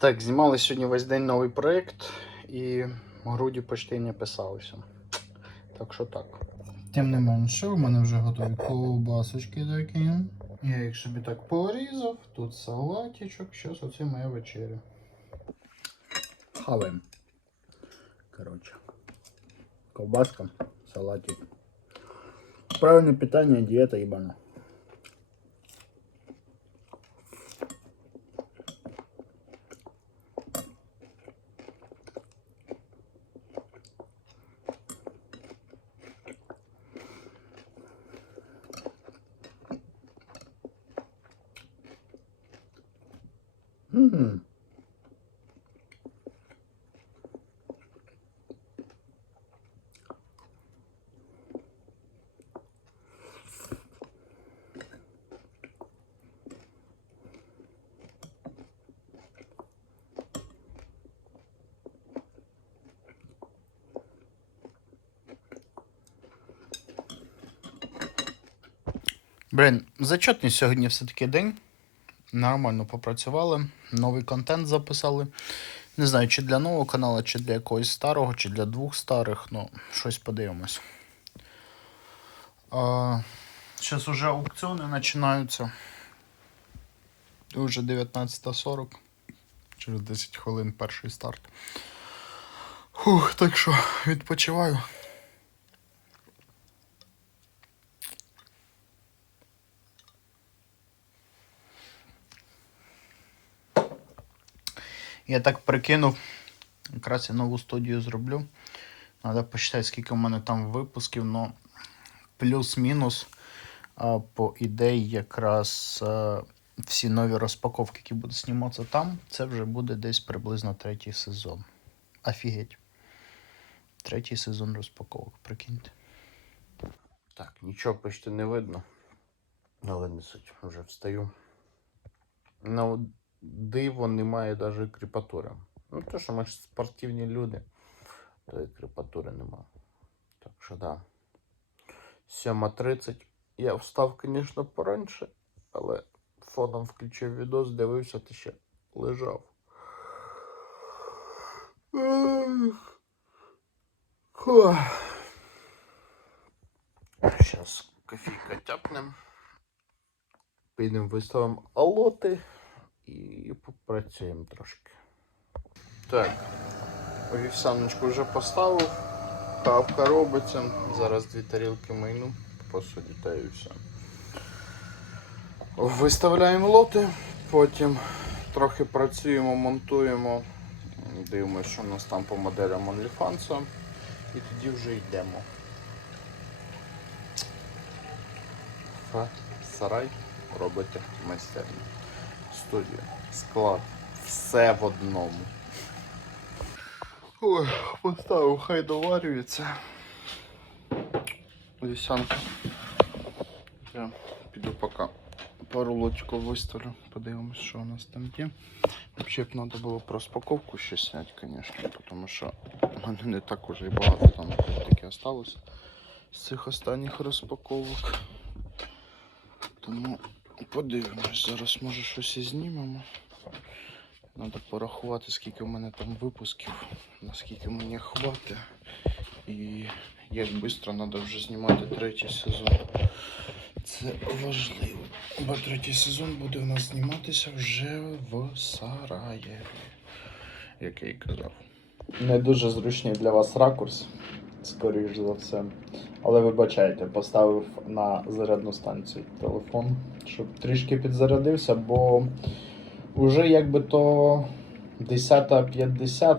Так, знімали сьогодні весь день новий проєкт і груді почти не писалися. Так що так. Тим не менше, у мене вже готові ковбасочки такі. Я їх собі так порізав, тут салатичок, зараз оце моя вечеря. Хаваємо. Коротше. Ковбаска, салатик. Правильне питання, дієта їбана. Мгм. Блін, зачетний сьогодні все-таки день. Нормально попрацювали, новий контент записали. Не знаю, чи для нового каналу, чи для якогось старого, чи для двох старих, ну, щось подивимось. Зараз уже аукціони починаються. Уже 19.40. Через 10 хвилин перший старт. Фух, так що відпочиваю. Я так прикинув. Якраз я нову студію зроблю. Треба посчитати, скільки в мене там випусків, ну плюс-мінус. По ідеї, якраз всі нові розпаковки, які будуть зніматися там, це вже буде десь приблизно третій сезон. Офігеть. Третій сезон розпаковок, прикиньте. Так, нічого почти не видно. Але не суть, вже встаю. Ну, диво немає навіть кріпатури. Ну, то, що ми ж спортивні люди, то і кріпатури немає. Так що да. 7.30. Я встав, звісно, пораньше, але фоном включив відос, дивився, ти ще лежав. Зараз кофійка тяпнем. Підемо виставимо алоти і попрацюємо трошки. Так, вівсяночку вже поставив. Кавка робиться. Зараз дві тарілки майну, посуді та і все. Виставляємо лоти, потім трохи працюємо, монтуємо, дивимося, що у нас там по моделям OnlyFans. І тоді вже йдемо. Сарай робити майстерню. Студію, склад, все в одному. Ой, поставив, хай доварюється. Вівсянка. Я піду поки пару лотиків виставлю, подивимось, що у нас там є. Взагалі б треба було про розпаковку ще зняти, звісно, тому що в мене не так уже і багато там таке осталось з цих останніх розпаковок. Тому подивимось, зараз може щось і знімемо. Треба порахувати, скільки в мене там випусків, наскільки мені хватить. І як швидко треба вже знімати третій сезон. Це важливо. Бо третій сезон буде в нас зніматися вже в Сараєві, як я і казав. Не дуже зручний для вас ракурс, скоріш за все. Але вибачайте, поставив на зарядну станцію телефон, щоб трішки підзарядився, бо Уже якби то 10.50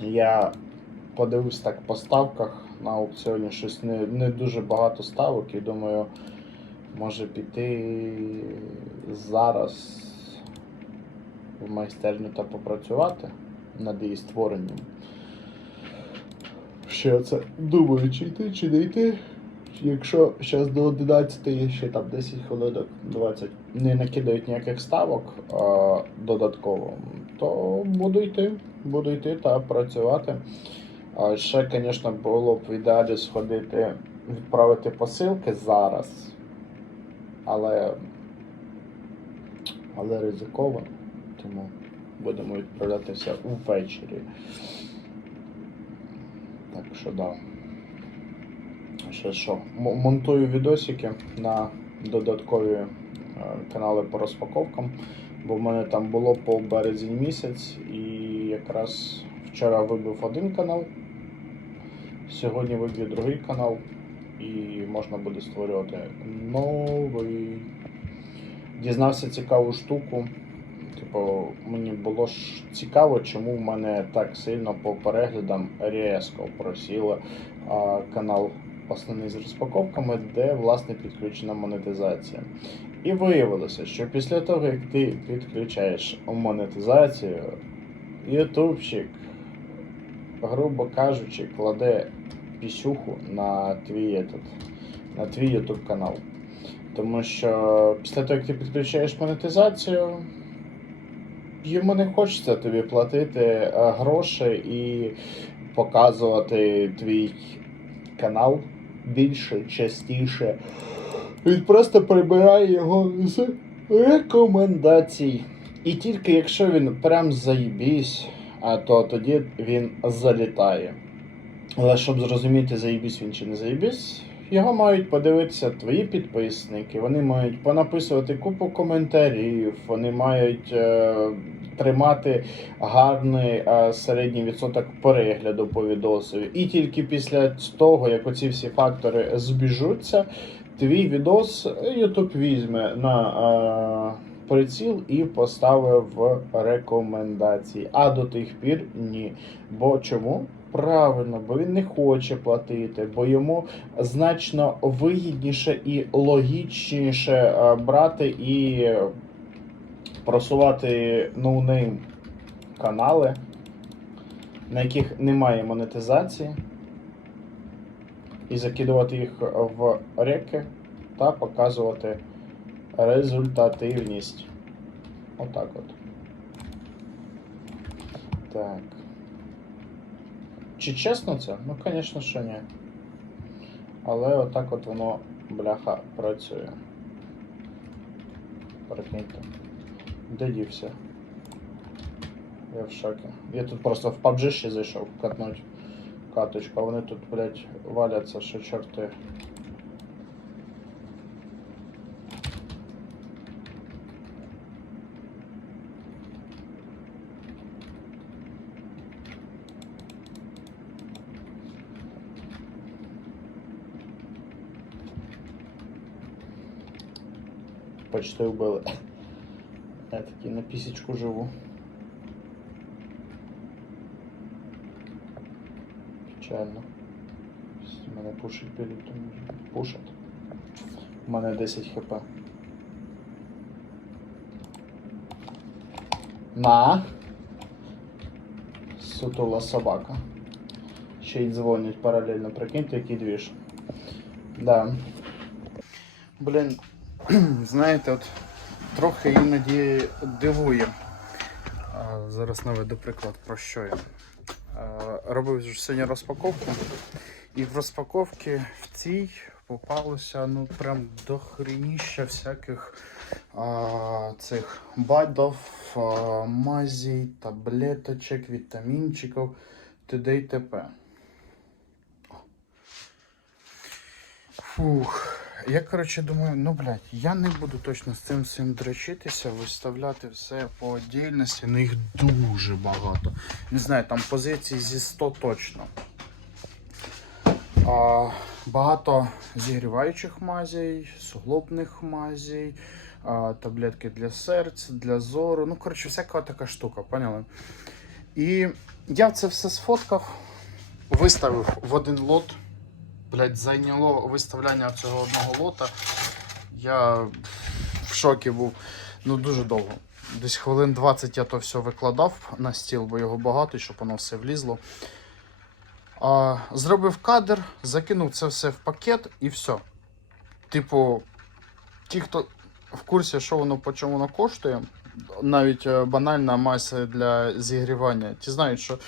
я подивився так по ставках на аукціоні щось не, не дуже багато ставок і думаю, може піти зараз в майстерню та попрацювати над її створенням. Ще це думаю, чи йти, чи не йти. Якщо зараз до 11 є ще там 10 хвилин, 20 не накидають ніяких ставок а, додатково, то буду йти, буду йти та працювати. А ще, звісно, було б в ідеалі сходити, відправити посилки зараз, але, але ризиковано. Тому будемо відправлятися ввечері. Так що да. Ще що? Монтую відосики на додаткові е, канали по розпаковкам, бо в мене там було по березень місяць, і якраз вчора вибив один канал, сьогодні виб'ю другий канал, і можна буде створювати новий. Дізнався цікаву штуку. Типу, мені було ж цікаво, чому в мене так сильно по переглядам різко просіло канал основний з розпаковками, де власне підключена монетизація. І виявилося, що після того, як ти підключаєш монетизацію, ютубчик, грубо кажучи, кладе пісюху на твій, этот, на твій ютуб канал. Тому що після того, як ти підключаєш монетизацію, йому не хочеться тобі платити е, гроші і показувати твій канал більше, частіше. Він просто прибирає його з рекомендацій. І тільки якщо він прям заїбісь, то тоді він залітає. Але щоб зрозуміти, заїбісь він чи не заїбісь, його мають подивитися твої підписники, вони мають понаписувати купу коментарів, вони мають е, тримати гарний е, середній відсоток перегляду по відосу. І тільки після того, як оці всі фактори збіжуться, твій відос YouTube візьме на е, приціл і поставив в рекомендації. А до тих пір ні. Бо чому? Правильно, бо він не хоче платити, бо йому значно вигідніше і логічніше е, брати і просувати ноунейм канали, на яких немає монетизації, і закидувати їх в реки та показувати результативність. Отак от. Так. Чи чесно це? Ну, звісно, що ні. Але отак от воно, бляха, працює. Прикиньте. Де дівся? Я в шокі. Я тут просто в PUBG ще зайшов катнуть каточку, а вони тут, блядь, валяться, що чорти. Почти вбили. Я такий на пісічку живу. Печально. Мене пушить перед тому. Пушать. У мене 10 хп. На. Сутула собака. Ще й дзвонять паралельно, прикиньте, який двіж. Да. Блін, знаєте, от трохи іноді дивує. Зараз наведу приклад про що я. Робив сьогодні розпаковку, і в розпаковці в цій попалося ну прям дохреніща всяких а, цих бадов, а, мазій, таблеточок, вітамінчиків, т.д. і т.п. Фух. Я, коротше, думаю, ну, блядь, я не буду точно з цим всім дрочитися, виставляти все по отдільності, ну їх дуже багато. Не знаю, там позицій зі 100 точно. А, багато зігріваючих мазей, суглобних мазей, а, таблетки для серця, для зору. Ну, коротше, всяка така штука, поняли? І я це все сфоткав, виставив в один лот. Блять, зайняло виставляння цього одного лота. Я в шокі був ну дуже довго. Десь хвилин 20 я то все викладав на стіл, бо його багато, і щоб воно все влізло. А, зробив кадр, закинув це все в пакет і все. Типу, ті, хто в курсі, що воно по чому воно коштує, навіть е, банальна маса для зігрівання, ті знають, що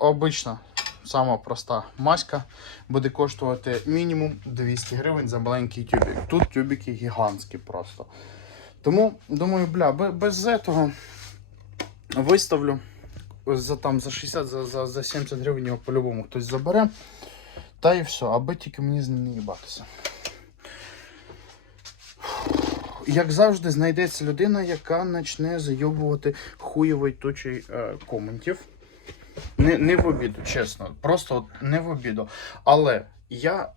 обична, сама проста маська буде коштувати мінімум 200 гривень за маленький тюбик. Тут тюбики гігантські просто. Тому думаю, бля, без этого виставлю. За там за 60, за, за, за 70 гривень його по-любому хтось забере. Та і все, аби тільки мені з ним не їбатися. Як завжди, знайдеться людина, яка почне зайобувати хуєвий тучий е, коментів. Не, не в обіду, чесно. Просто от не в обіду. Але я,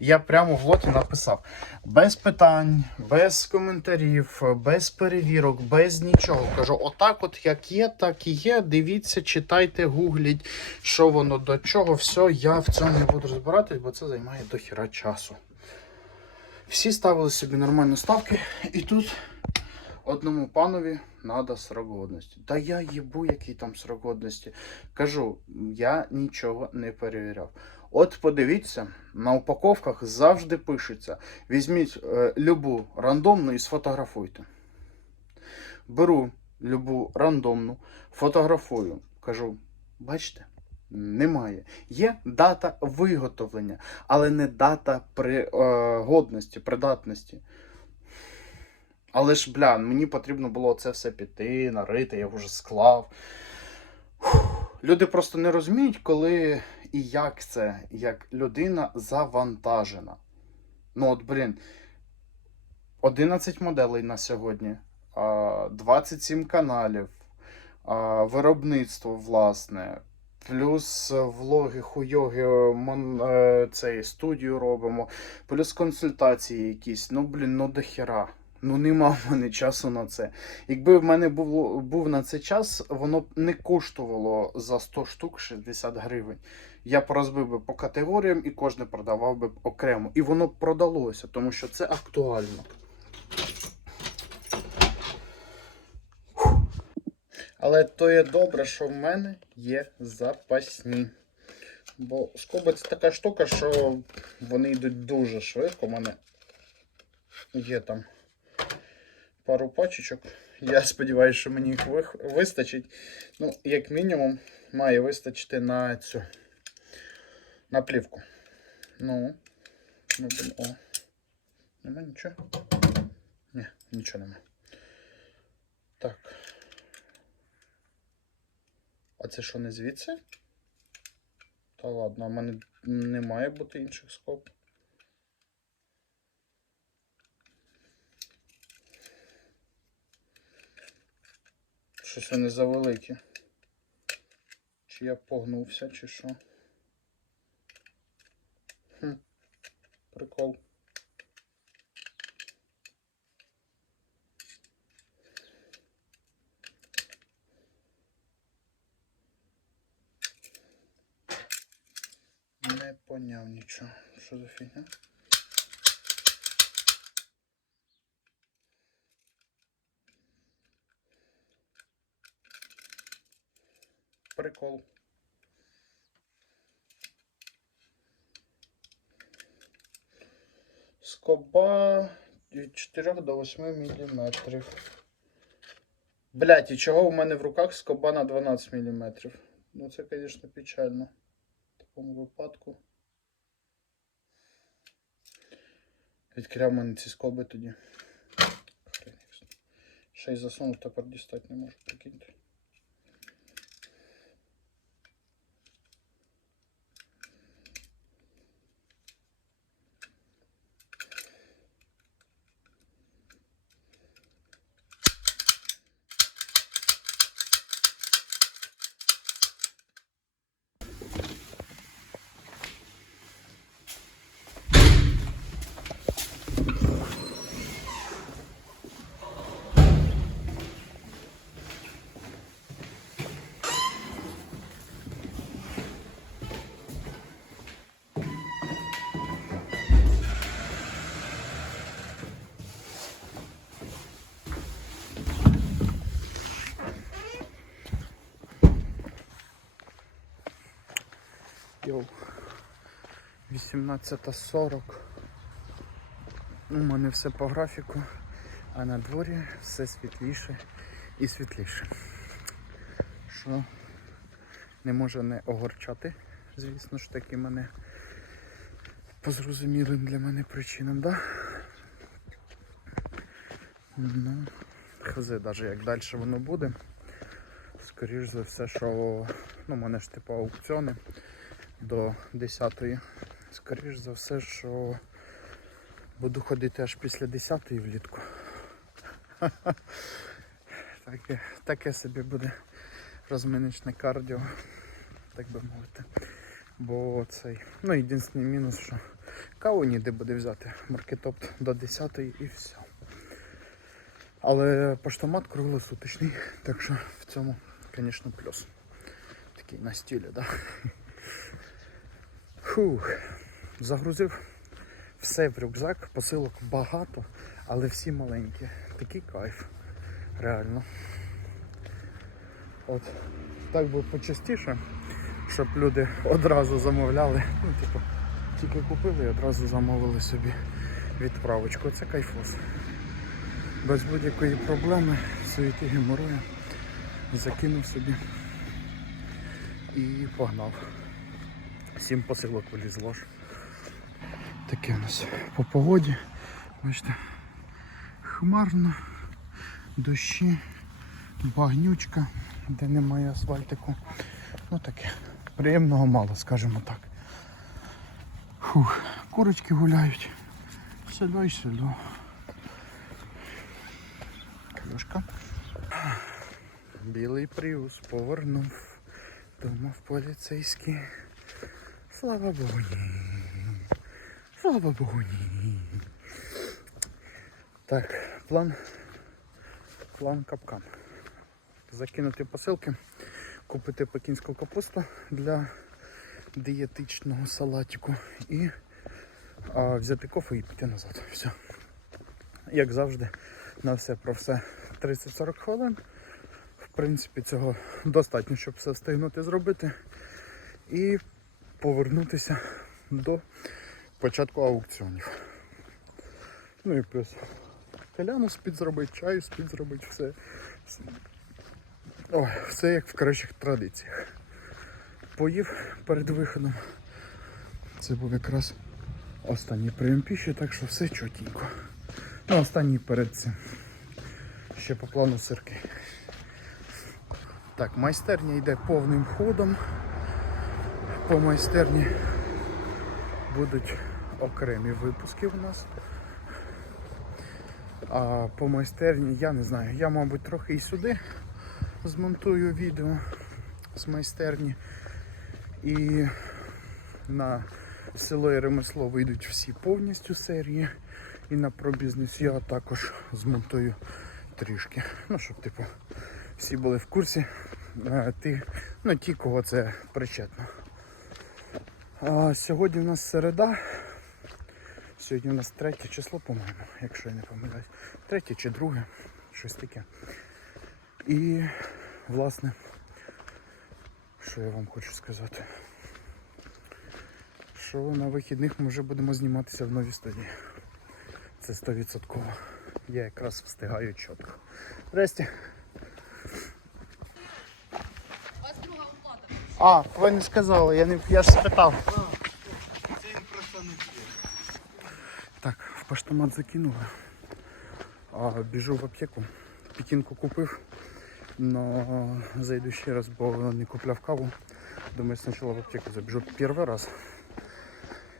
я прямо в лоті написав: без питань, без коментарів, без перевірок, без нічого. Кажу, отак, от як є, так і є. Дивіться, читайте, гугліть, що воно до чого. Все, я в цьому не буду розбиратись, бо це займає до хіра часу. Всі ставили собі нормальні ставки, і тут одному панові треба срок годності. Та я їбу, який там срок годності. Кажу, я нічого не перевіряв. От подивіться, на упаковках завжди пишеться: візьміть е, любу рандомну і сфотографуйте. Беру любу рандомну, фотографую. Кажу, бачите, немає. Є дата виготовлення, але не дата пригодності, придатності. Але ж, бля, мені потрібно було це все піти, нарити, я вже склав. Фух. Люди просто не розуміють, коли і як це, як людина завантажена. Ну, от, блін, 11 моделей на сьогодні, 27 каналів, виробництво власне, плюс влоги, хуйоги, мон, е, цей, студію робимо, плюс консультації якісь. Ну, блін, ну дохера. Ну, нема в мене часу на це. Якби в мене був, був на це час, воно б не коштувало за 100 штук 60 гривень. Я б би по категоріям і кожне продавав би окремо. І воно б продалося, тому що це актуально. Але то є добре, що в мене є запасні. Бо скоби це така штука, що вони йдуть дуже швидко. У мене є там пару пачечок. Я сподіваюся, що мені їх вистачить. Ну, як мінімум, має вистачити на цю на плівку. Ну, блін, о. Нема нічого? Ні, нічого нема. Так. А це що не звідси? Та ладно, а в мене не має бути інших скоп. Щось вони завеликі. Чи я погнувся, чи що? Хм. Прикол. Не поняв нічого. Що за фігня? Прикол. Скоба від 4 до 8 мм. Блять, і чого у мене в руках скоба на 12 мм? Ну це, звісно, печально. В такому випадку. Відкрив в мене ці скоби тоді. Ще й засунув, тепер дістати не можу, прикиньте. 18.40. У мене все по графіку, а на дворі все світліше і світліше. Що не може не огорчати, звісно ж таки мене по зрозумілим для мене причинам, да? Ну, Хз, навіть як далі воно буде. Скоріш за все, що ну, мене ж типу аукціони до 10-ї. Скоріш за все, що буду ходити аж після 10-ї влітку. Таке, таке собі буде розминочне кардіо, так би мовити. Бо цей. Ну, єдиний мінус, що каву ніде буде взяти. Маркетопт до 10 і все. Але поштомат круглосуточний, так що в цьому, звісно, плюс. Такий на стілі, да? Фух. Загрузив все в рюкзак, посилок багато, але всі маленькі. Такий кайф. Реально. От так би почастіше, щоб люди одразу замовляли. Ну, типу, тільки купили і одразу замовили собі відправочку. Це кайфос. Без будь-якої проблеми, суєти геморою. Закинув собі і погнав. Сім посилок вилізло ж. Таке у нас по погоді. Бачите, хмарно, дощі, багнючка, де немає асфальтику. Ну таке. Приємного мало, скажімо так. Фух, курочки гуляють. Село й село. Клюшка. Білий приус повернув. Думав поліцейський. Слава Богу. Слава Богу, ні. Так, план. План капкан. Закинути посилки, купити пекінську капусту для дієтичного салатику і а, взяти кофе і піти назад. Все. Як завжди, на все про все 30-40 хвилин. В принципі, цього достатньо, щоб все встигнути зробити. І повернутися до початку аукціонів. Ну і плюс каляну спід зробити, чаю спід зробити, все. Ой, все як в кращих традиціях. Поїв перед виходом. Це був якраз останній прийом піші, так що все чотенько. Ну, останній перед цим. Ще по плану сирки. Так, майстерня йде повним ходом. По майстерні будуть окремі випуски у нас. А по майстерні я не знаю. Я, мабуть, трохи і сюди змонтую відео з майстерні. І на село і ремесло вийдуть всі повністю серії. І на пробізнес я також змонтую трішки. Ну, щоб типу всі були в курсі. е, Ті, ну, ті, кого це причетно. А сьогодні у нас середа. Сьогодні у нас третє число, по-моєму, якщо я не помиляюсь. Третє чи друге, щось таке. І, власне, що я вам хочу сказати? Що на вихідних ми вже будемо зніматися в новій студії. Це 100%. Я якраз встигаю чітко. Здрасте. У вас друга оплата. А, ви не сказали, я, не, я ж спитав. Це він просто не п'є. Так, в поштомат закинули. А, біжу в аптеку. Пекінку купив. Но зайду ще раз, бо не купляв каву. Думаю, спочатку в аптеку забіжу перший раз.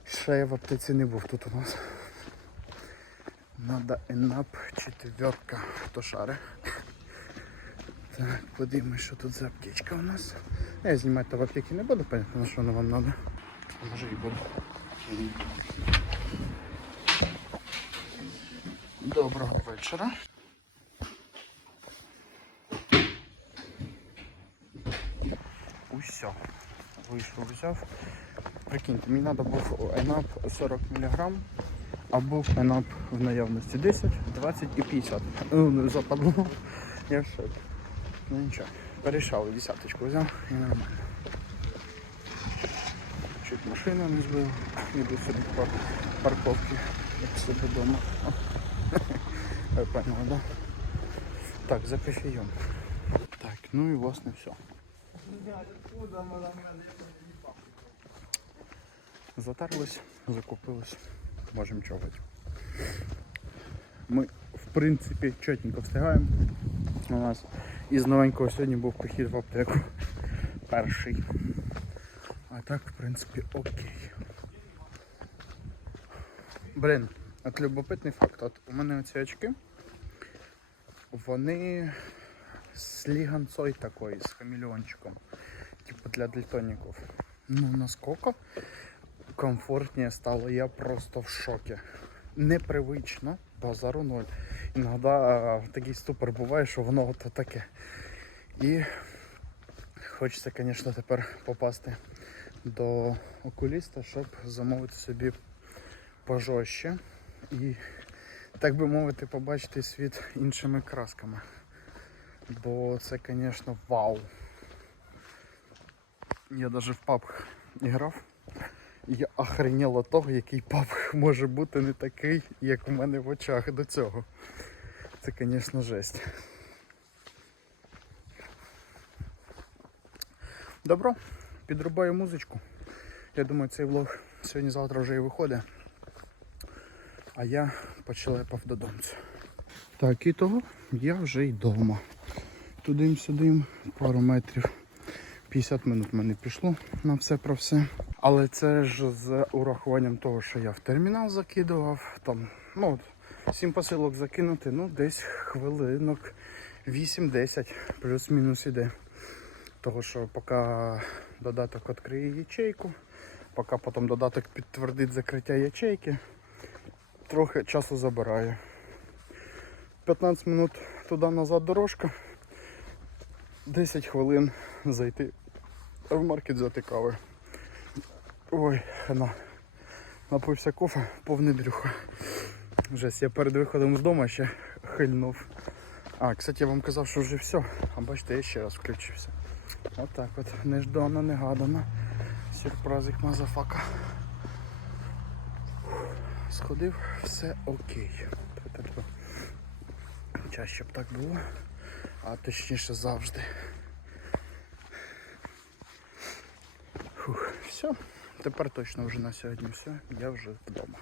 Ще я в аптеці не був тут у нас. Надо ЕНАП четверка. Хто шари? Так, подивимось, що тут за аптечка у нас. Я знімати в аптеці не буду, понятно, на що воно вам треба. Може і буду. Доброго вечора. Усьо. Вийшов, взяв. Прикиньте, мені треба був ЕНАП 40 мг, а був ЕНАП в наявності 10, 20 і 50. Ну, западло. Я в шокі. Ну нічого. Порішали, десяточку взяв і нормально. Чуть машину не збив. Іду собі по парковці, як себе вдома. Ви поняли, да? Так, за кофеем. Так, ну і власне все. Затарлись, закупились, можемо чогать. Ми, в принципі, чотенько встигаємо. У нас із новенького сьогодні був похід в аптеку. Перший. А так, в принципі, окей. Блін, от любопитний факт. От у мене оці очки, вони з ліганцой такої, з хамелеончиком. Типу для дальтоніків. Ну, наскільки комфортніше стало, я просто в шокі. Непривично, базару ноль. Іноді такий ступор буває, що воно от таке. І хочеться, звісно, тепер попасти до окуліста, щоб замовити собі пожорстче і, так би мовити, побачити світ іншими красками. Бо це, звісно, вау. Я навіть в PUBG грав. Я охренел того, який PUBG може бути не такий, як у мене в очах до цього. Це, звісно, жесть. Добро, підрубаю музичку. Я думаю, цей влог сьогодні-завтра вже і виходить. А я почелепав додому. Так, і того я вже й вдома. Тудим-сюдим, пару метрів. 50 минут мене пішло на все про все. Але це ж з урахуванням того, що я в термінал закидував. Там, ну, от, 7 посилок закинути, ну, десь хвилинок 8-10, плюс-мінус іде. Того, що поки додаток відкриє ячейку, поки потім додаток підтвердить закриття ячейки, трохи часу забирає. 15 минут туди-назад дорожка, 10 хвилин зайти в маркет взяти кави. Ой, на, напився кофе, повний брюхо. Жесть, я перед виходом з дому ще хильнув. А, кстати, я вам казав, що вже все. А бачите, я ще раз включився. Отак от, неждано, негадано. Сюрпризик мазафака. Сходив, все окей. Тьфу-тьфу-тьфу. Чаще б так було, а точніше завжди. Фух, все. Тепер точно вже на сьогодні все. Я вже вдома.